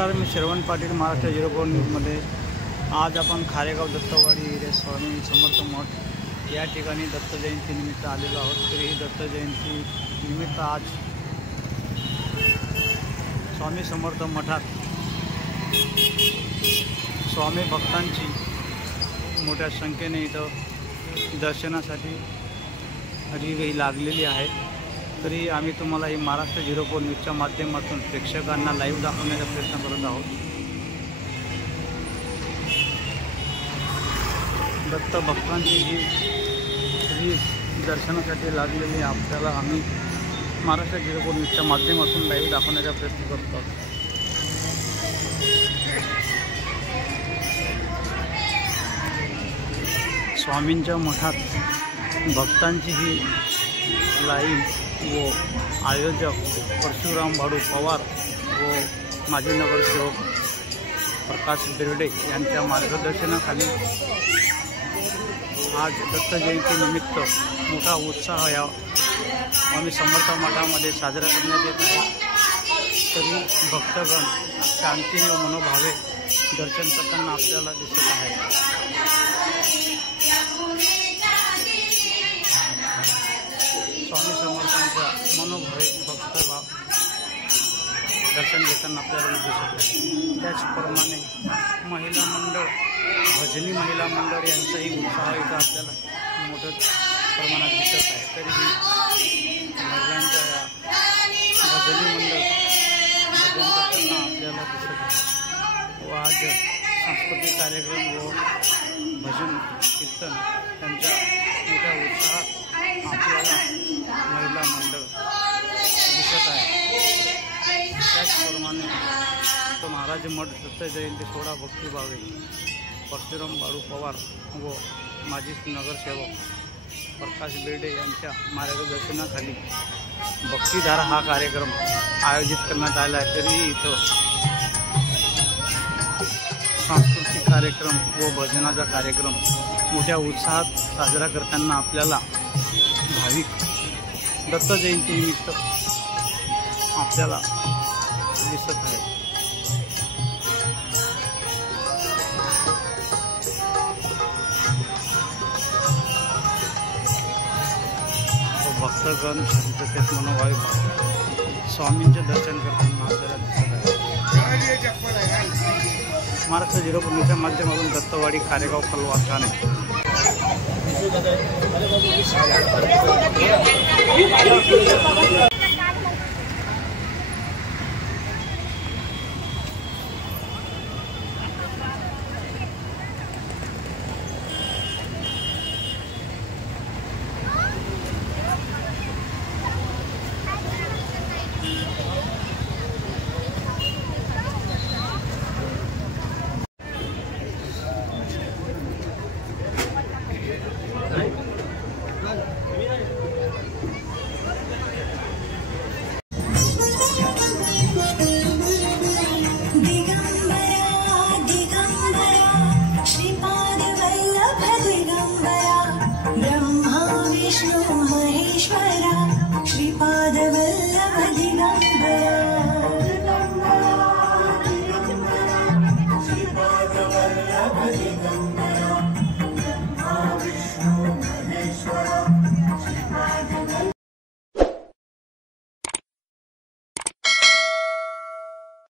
नमस्कार, मी श्रवण पाटील, महाराष्ट्र 04 न्यूजमध्ये। आज आपण खारेगाव दत्तवाडी येथे स्वामी समर्थ मठ या ठिकाणी दत्त जयंती निमित्त आलेलो आहोत। तरी ही दत्त जयंती निमित्त आज स्वामी समर्थ मठात स्वामी भक्तांची मोठ्या संख्येने इथं दर्शनासाठी हरीगई लागलेली आहे। तरी आम्ही तुम्हाला ही महाराष्ट्र 04 न्यूजच्या माध्यमातून प्रेक्षकांना लाईव्ह दाखवण्याचा प्रयत्न करत आहोत। दत्त भक्तांची ही दर्शनासाठी लागलेली आपल्याला आम्ही महाराष्ट्र 04 न्यूजच्या माध्यमातून लाईव्ह दाखवण्याचा प्रयत्न करत आहोत। स्वामींच्या मठात भक्तांची ही लाईव्ह व आयोजक परशुराम भाडू पवार व माजी नगरसेवक प्रकाश बेर्डे यांच्या मार्गदर्शनाखाली आज दत्त जयंतीनिमित्त मोठा उत्साह या स्वामी समर्थ मठामध्ये साजरा करण्यात येत आहे। तरी भक्तगण शांतीने व मनोभावे दर्शन करताना आपल्याला दिसत आहे। स्वामी समर्थांच्या मनोभावे भक्तभाव दर्शन घेताना आपल्याला दिसत आहे। त्याचप्रमाणे महिला मंडळ, भजनी महिला मंडळ यांचाही उत्साह इथं आपल्याला मोठ्या प्रमाणात दिसत आहे। तरीही महिलांच्या या भजनी मंडळ भजन करताना आपल्याला दिसत आहे व आज सांस्कृतिक कार्यक्रम व भजन कीर्तन यांच्या मोठ्या उत्साहात आपल्याला महिला मंडळ दिसत आहे। त्याचप्रमाणे तो महाराज मठ दत्त जयंती सोहळा भक्तिभावे परशुराम भाडू पवार व माजी नगरसेवक प्रकाश बेर्डे यांच्या मार्गदर्शनाखाली भक्तिधारा हा कार्यक्रम आयोजित करण्यात आला आहे। तरीही इथं सांस्कृतिक कार्यक्रम व भजनाचा कार्यक्रम मोठ्या उत्साहात साजरा करताना आपल्याला भाविक दत्त जयंतीनिमित्त आपल्याला दिसत आहे। भक्तगण शांततेत मनोभावे स्वामींचे दर्शन करताना आपल्याला दिसत आहे। महाराष्ट्र 04 न्यूजच्या माध्यमातून दत्तवाडी खारेगाव कलवार ठाणे। ब्रह्मा विष्णु महेश्वरा श्रीपाद वल्लभ